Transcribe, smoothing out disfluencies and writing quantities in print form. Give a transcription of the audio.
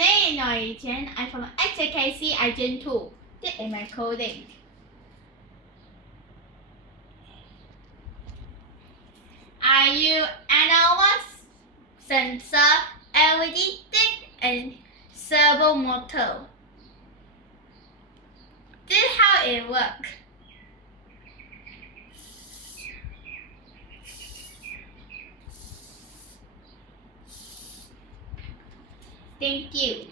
name is Yu Chien. I'm from HKC Agent 2. This is my coding. I use analog sensor, LED stick, and servo motor. This is how it works. Thank you.